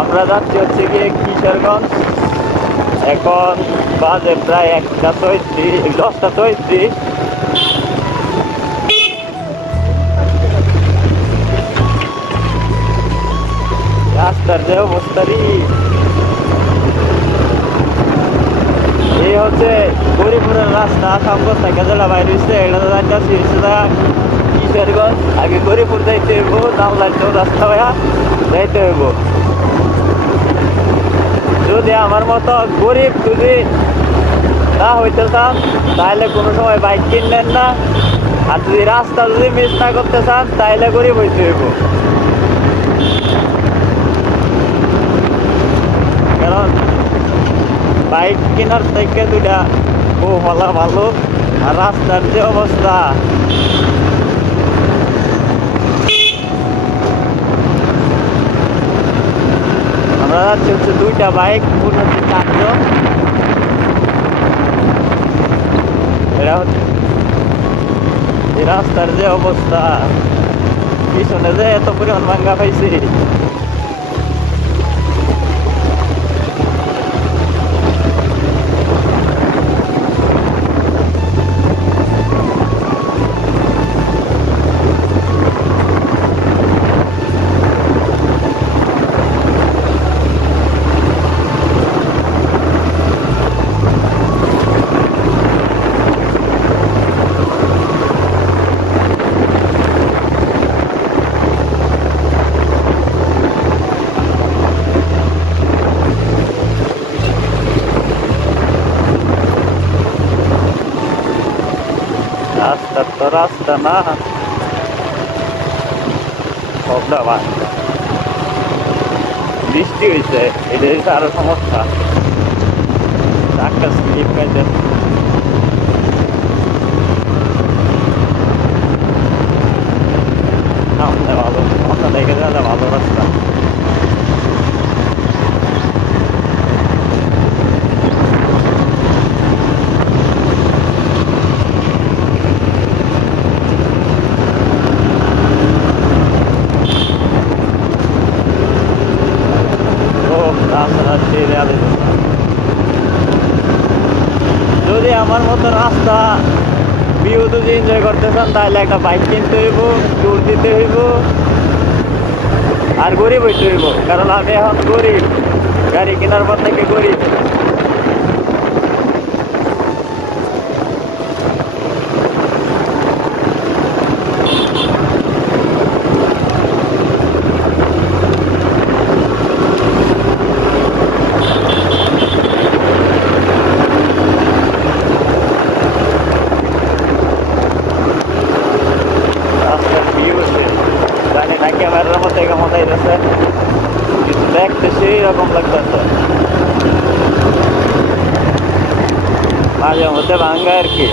আমরা যাচ্ছি হচ্ছে গিয়ে কিশোরগঞ্জ। এখন বাজে প্রায় 1:34, 10:34। রাস্তার যে অবস্থা রে, এই হচ্ছে গরিপুরের রাস্তা। সামগঞ্জ থেকে জেলা বাইর হয়েছে, এটা যাইতেছি কিশোরগঞ্জ। আগে গরিপুর যাইতে হইব, নামলাইতেও রাস্তা হইয়া যাইতে হইব। যদি আমার মতো গরিব যদি না হইতে চান তাহলে কোনো সময় বাইক কিনলেন না, আর যদি রাস্তা যদি মিস না করতে চান তাহলে গরিব হইতে হইব। কারণ বাইক কেনার থেকে দুইটা ও হলা ভালো। আর রাস্তার যে অবস্থা, আমরা যাচ্ছি হচ্ছে দুইটা বাইক, মোট হচ্ছে 4 জন। এটা হচ্ছে এই রাস্তার যে অবস্থা, পিছনে যে এত পরিমাণ ভাঙ্গা পাইছি। রাস্তা তো রাস্তা না, সবটা বাংলা। বৃষ্টি হয়েছে, এটা হচ্ছে আরো সমস্যা। একটা স্লিপ খাইতে সামনে ভালো, সামনে দেখে যাবে ভালো রাস্তা। যদি আমার মতো রাস্তা ভিউ যদি এনজয় করতে চান তাহলে একটা বাইক কিনতে হইব, ট্যুর দিতে হইব, আর গরিব হইতে হইব। কারণ আমি এখন গরিব, গাড়ি কেনার পর থেকে গরিব। ক্যামেরার মধ্যে কেমন যাইতেছে, কিন্তু দেখতে সেই রকম লাগতেছে। মাঝে মধ্যে ভাঙ্গা আর কি।